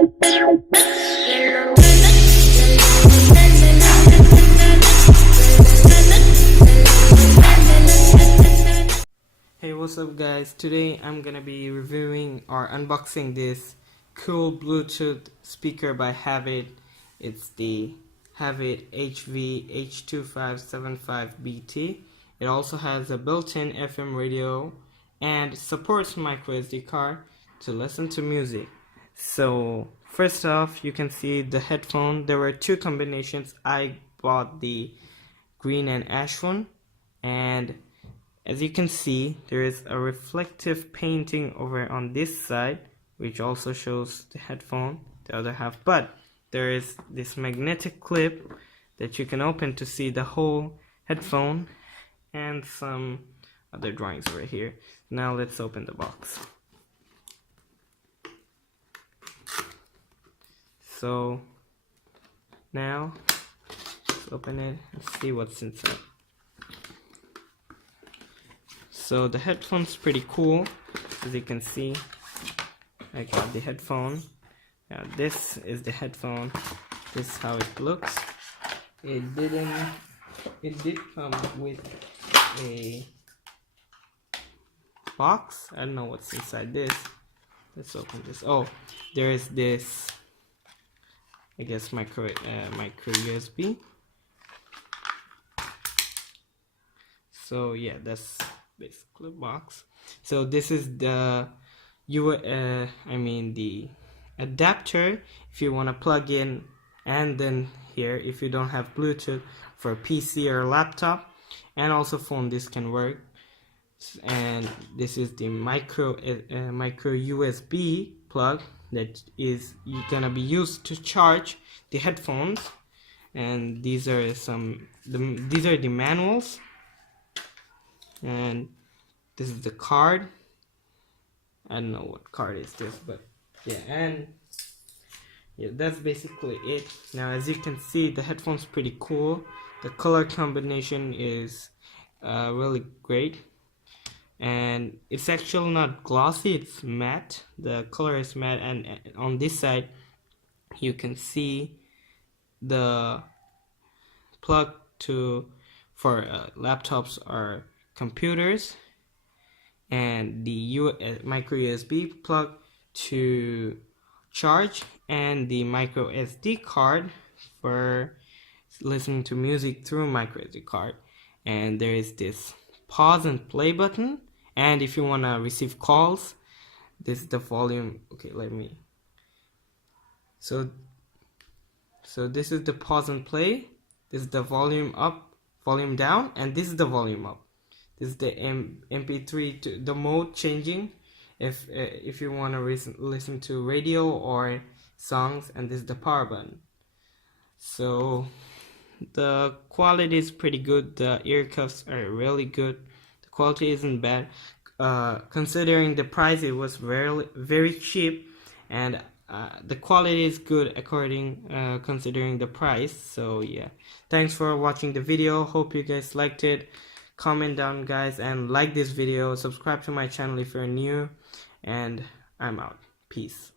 Hey, what's up guys? Today I'm gonna be reviewing or unboxing this cool Bluetooth speaker by HAVIT. It's the HAVIT HV-H2575BT. It also has a built-in FM radio and supports micro SD card to listen to music. So first off, you can see the headphone. There were two combinations. I bought the green and ash one, and as you can see, there is a reflective painting over on this side, which also shows the headphone, the other half. But there is this magnetic clip that you can open to see the whole headphone and some other drawings over here. Now let's open the box. So now let's open it and see what's inside. So the headphone's pretty cool. As you can see, I got the headphone. Now this is the headphone. This is how it looks. It did come with a box. I don't know what's inside this. Let's open this. Oh, there is this, I guess, micro USB. So yeah, that's basically box. So this is the the adapter if you want to plug in, and then here if you don't have Bluetooth for PC or laptop, and also phone, this can work. And this is the micro USB plug that is gonna be used to charge the headphones. And these are the manuals. And this is the card. I don't know what card is this, but yeah, and yeah, that's basically it. Now as you can see, the headphone's pretty cool. The color combination is really great, and it's actually not glossy, it's matte. The color is matte, and on this side you can see the plug for laptops or computers, and the micro USB plug to charge, and the micro SD card for listening to music through micro SD card. And there is this pause and play button, and if you want to receive calls, this is the volume. Okay, so this is the pause and play, this is the volume up, volume down, and this is the volume up. This is the MP3 to the mode changing if you want to listen to radio or songs, and this is the power button. So the quality is pretty good. The ear cuffs are really good. The quality isn't bad. Considering the price, it was very cheap, and the quality is good considering the price. So yeah, thanks for watching the video. Hope you guys liked it. Comment down guys, and like this video, subscribe to my channel if you're new, and I'm out. Peace.